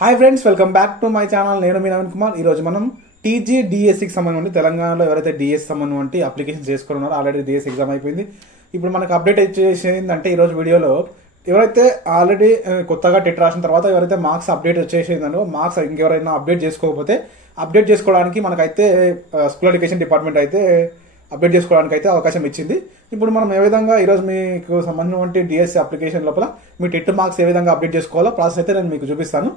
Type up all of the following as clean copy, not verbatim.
Hi friends, welcome back to my channel. నేను మీ నవీన్ కుమార్. ఈరోజు మనం టీజీడీఎస్సీకి సంబంధించి తెలంగాణలో ఎవరైతే డిఎస్ సంబంధించి అప్లికేషన్ చేసుకున్నారో ఆల్రెడీ డిఎస్ ఎగ్జామ్ అయిపోయింది. ఇప్పుడు మనకు అప్డేట్ వచ్చేసిందంటే ఈరోజు వీడియోలో ఎవరైతే ఆల్రెడీ కొత్తగా టెట్ రాసిన తర్వాత ఎవరైతే మార్క్స్ అప్డేట్ వచ్చేసిందో మార్క్స్ ఇంకెవరైనా అప్డేట్ చేసుకోకపోతే అప్డేట్ చేసుకోవడానికి మనకైతే స్కూల్ ఎడ్యుకేషన్ డిపార్ట్మెంట్ అయితే అప్డేట్ చేసుకోవడానికి అయితే అవకాశం ఇచ్చింది. ఇప్పుడు మనం ఏ విధంగా ఈరోజు మీకు సంబంధించిన డిఎస్సీ అప్లికేషన్ లోపల మీ టెట్ మార్క్స్ ఏ విధంగా అప్డేట్ చేసుకోవాలో ప్రాసెస్ అయితే నేను మీకు చూపిస్తాను.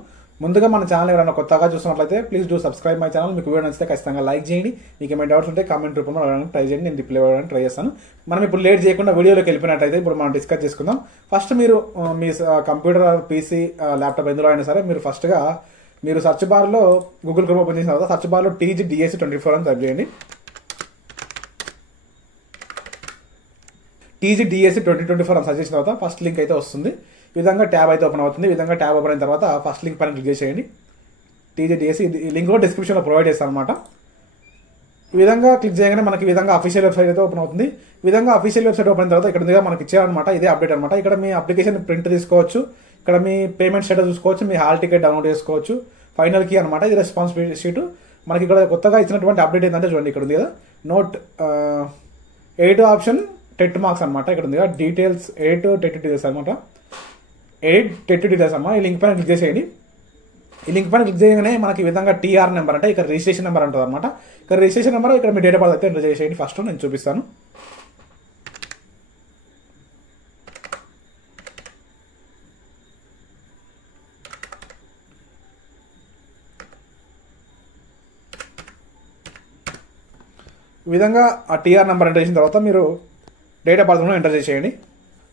ముందుగా మన ఛానల్ ఎవరైనా కొత్తగా చూస్తున్నట్లయితే please do subscribe my channel. మీకు వీడియో నచ్చితే ఖచ్చితంగా లైక్ చేయండి. మీకు ఏమైనా డౌట్స్ ఉంటే కామెంట్ రూపంలో అడగడానికి ట్రై చేయండి, నేను రిప్లై ఇవ్వడానికి ట్రై చేస్తాను. మనం ఇప్పుడు లేట్ చేయకుండా వీడియోలోకి వెళ్ళిపోయినట్లయితే ఇప్పుడు మనం డిస్కస్ చేసుకుందాం. ఫస్ట్ మీరు మీ కంప్యూటర్ పీసీ ల్యాప్టాప్ ఎందులో అయినా సరే మీరు ఫస్ట్గా మీరు సర్చ్ బార్లో గూగుల్ క్రోమ్ ఓపెన్ చేసిన తర్వాత సర్చ్ బార్లో TGDSC24 అని టైప్ చేయండి. TGDSC2024 అని సర్చ్ చేసిన తర్వాత ఫస్ట్ లింక్ అయితే వస్తుంది. ఈ విధంగా ట్యాబ్ అయితే ఓపెన్ అవుతుంది. ఈ విధంగా ట్యాబ్ ఓపెన్ అయిన తర్వాత ఫస్ట్ లింక్ పైన క్లిక్ చేసేయండి. TGDSC లింక్ కూడా డిస్క్రిప్షన్లో ప్రొవైడ్ చేస్తాను అనమాట. ఈ విధంగా క్లిక్ చేయగానే మనకి ఈ విధంగా అఫీషియల్ వెబ్సైట్ అయితే ఓపెన్ అవుతుంది. ఈ విధంగా అఫీషియల్ వెబ్సైట్ ఓపెన్ అయిన తర్వాత ఇక్కడ మనకి ఇచ్చారనమాట, ఇదే అప్డేట్ అనమాట. ఇక్కడ మీ అప్లికేషన్ ప్రింట్ తీసుకోవచ్చు, ఇక్కడ మీ పేమెంట్ స్టేటస్ చూసుకోవచ్చు, మీ హాల్ టికెట్ డౌన్లోడ్ చేసుకోవచ్చు. ఫైనల్ కీ అనమాట, ఇది రెస్పాన్సిబిలిటీ షీట్. మనకి ఇక్కడ కొత్తగా ఇచ్చినటువంటి అప్డేట్ ఏంటంటే చూడండి, ఇక్కడ ఉంది కదా నోట్ 8 ఆప్షన్ టెట్ మార్క్స్ అనమాట. ఇక్కడ ఉంది కదా డీటెయిల్స్ 8 టెట్ డీటెయిల్స్ అనమాట. 8 టెట్ డీటెయిల్స్ అమ్మా. ఈ లింక్ పైన క్లిక్ చేసేయండి. ఈ లింక్ పైన క్లిక్ చేయగానే మనకి ఈ విధంగా TR నెంబర్ అంటే ఇక్కడ రిజిస్ట్రేషన్ నెంబర్ అంటుంది అనమాట. ఇక్కడ రిజిస్ట్రేషన్ నెంబర్, ఇక్కడ మీ డేట్ ఆఫ్ బర్త్ అయితే ఎంటర్ చేసేయండి. ఫస్ట్ నేను చూపిస్తాను. ఈ విధంగా ఆ TR నెంబర్ ఎంటర్ చేసిన తర్వాత మీరు డేట్ ఆఫ్ బర్త్ కూడా ఎంటర్ చేసేయండి.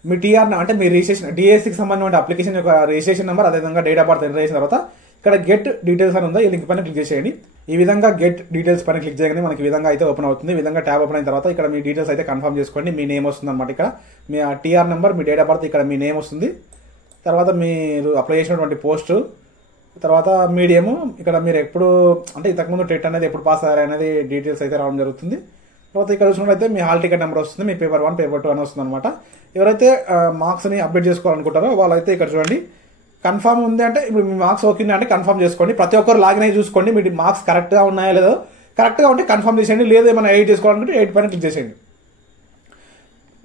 మీ TR అంటే మీ రిజిస్ట్రేషన్ డిఎస్సికి సంబంధించిన అప్లికేషన్ యొక్క రిజిస్ట్రేషన్ నెంబర్ అదేవిధంగా డేట్ ఆఫ్ బర్త్ ఎంటర్ చేసిన తర్వాత ఇక్కడ గెట్ డీటెయిల్స్ అని ఉందా, ఈ లింక్ పైన క్లిక్ చేసేయండి. ఈ విధంగా గెట్ డీటెయిల్స్ పైన క్లిక్ చేయగానే మనకి ఈ విధంగా అయితే ఓపెన్ అవుతుంది. ఈ విధంగా ట్యాబ్ ఓపెన్ అయిన తర్వాత ఇక్కడ మీ డీటెయిల్స్ అయితే కన్ఫర్మ్ చేసుకోండి. మీ నేమ్ వస్తుంది అనమాట. ఇక్కడ మీ TR number, me date of birth, ఇక్కడ మీ నేమ్ వస్తుంది. తర్వాత మీరు అప్లై చేసినటువంటి పోస్ట్, తర్వాత మీడియము, ఇక్కడ మీరు ఎప్పుడు అంటే ఇంతకుముందు టెట్ అనేది ఎప్పుడు పాస్ అయ్యారు అనేది డీటెయిల్స్ అయితే రావడం జరుగుతుంది. తర్వాత ఇక్కడ చూసినట్లయితే మీ హాల్ టికెట్ నెంబర్ వస్తుంది, మీ పేపర్ 1 పేపర్ 2 అని వస్తుంది అనమాట. ఎవరైతే మార్క్స్ని అప్డేట్ చేసుకోవాలనుకుంటారో వాళ్ళైతే ఇక్కడ చూడండి కన్ఫర్మ్ ఉంది అంటే ఇప్పుడు మీ మార్క్స్ ఓకే అంటే కన్ఫర్మ్ చేసుకోండి. ప్రతి ఒక్కరు లాగిన్ అయ్యి చూసుకోండి మీ మార్క్స్ కరెక్ట్గా ఉన్నాయా లేదో. కరెక్ట్గా ఉంటే కన్ఫర్మ్ చేసేయండి, లేదు ఏమైనా ఎడిట్ చేసుకోవాలనుకుంటే ఎడిట్ పైన క్లిక్ చేసేయండి.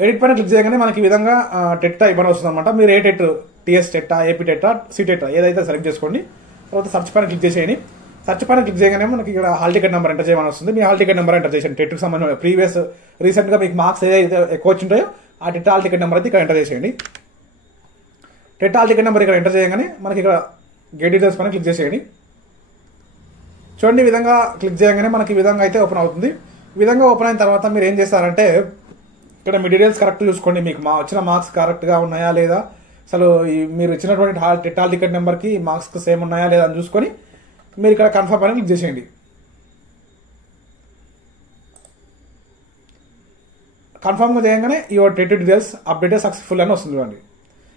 ఎడిట్ పైన క్లిక్ చేయగానే మనకి ఈ విధంగా టెట్ ఇవ్వని వస్తుంది అనమాట. మీరు ఏ టెట్, TS టెట్టా, AP టెట్టా, C టెట్టా ఏదైతే సెలెక్ట్ చేసుకోండి. తర్వాత సర్చ్ పైన క్లిక్ చేసేయండి. సర్చ్ పైన క్లిక్ చేయగానే మనకి ఇక్కడ హాల్ టికెట్ నెంబర్ ఎంటర్ చేయమని వస్తుంది. మీ హాల్ టికెట్ నెంబర్ ఎంటర్ చేసేయండి. టెట్కి సంబంధించిన ప్రీవియస్ రీసెంట్గా మీకు మార్క్స్ ఏదైతే ఎక్కువ వచ్చి ఉంటాయో ఆ టెట్ హాల్ టికెట్ నెంబర్ అయితే ఇక్కడ ఎంటర్ చేసేయండి. టెట్ హాల్ టికెట్ నెంబర్ ఇక్కడ ఎంటర్ చేయగానే మనకి ఇక్కడ గెట్ డీటెయిల్స్ పైన క్లిక్ చేసేయండి. చూడండి, ఈ విధంగా క్లిక్ చేయగానే మనకి ఈ విధంగా అయితే ఓపెన్ అవుతుంది. ఈ విధంగా ఓపెన్ అయిన తర్వాత మీరు ఏం చేస్తారంటే ఇక్కడ మీ డీటెయిల్స్ కరెక్ట్ చూసుకోండి. మీకు వచ్చిన మార్క్స్ కరెక్ట్గా ఉన్నాయా లేదా, అసలు మీరు ఇచ్చినటువంటి టెట్ హాల్ టికెట్ నెంబర్కి మార్క్స్ సేమ్ ఉన్నాయా లేదా అని చూసుకొని మీరు ఇక్కడ కన్ఫర్మ్ పైన క్లిక్ చేసేయండి. కన్ఫర్మ్గా చేయగానే your TET details updated successful అని వస్తుంది. చూడండి,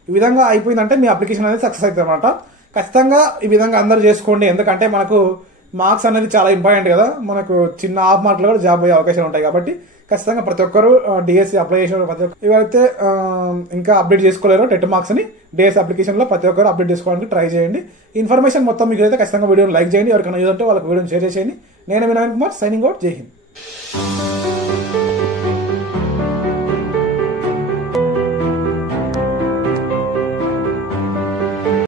ఈ విధంగా అయిపోయిందంటే మీ అప్లికేషన్ అనేది సక్సెస్ అవుతుంది అనమాట. ఖచ్చితంగా ఈ విధంగా అందరూ చేసుకోండి, ఎందుకంటే మనకు మార్క్స్ అనేది చాలా ఇంపార్టెంట్ కదా. మనకు చిన్న హాఫ్ మార్క్లో కూడా జాబ్ అయ్యే అవకాశాలు ఉంటాయి కాబట్టి ఖచ్చితంగా ప్రతి ఒక్కరు డిఎస్సి అప్లై చేసిన ప్రతి ఒక్కరు ఎవరైతే ఇంకా అప్డేట్ చేసుకోలేరో టెట్ మార్క్స్ని డిఎస్సి అప్లికేషన్లో ప్రతి ఒక్కరు అప్డేట్ చేసుకోవడానికి ట్రై చేయండి. ఇన్ఫర్మేషన్ మొత్తం మీకు అయితే ఖచ్చితంగా వీడియోని లైక్ చేయండి. ఎవరికైనా యూజ్ ఉంటే వాళ్ళకి వీడియోని షేర్ చేయండి. నేను మీ నవీన్ కుమార్, సైనింగ్ అవుట్. జై హింద్.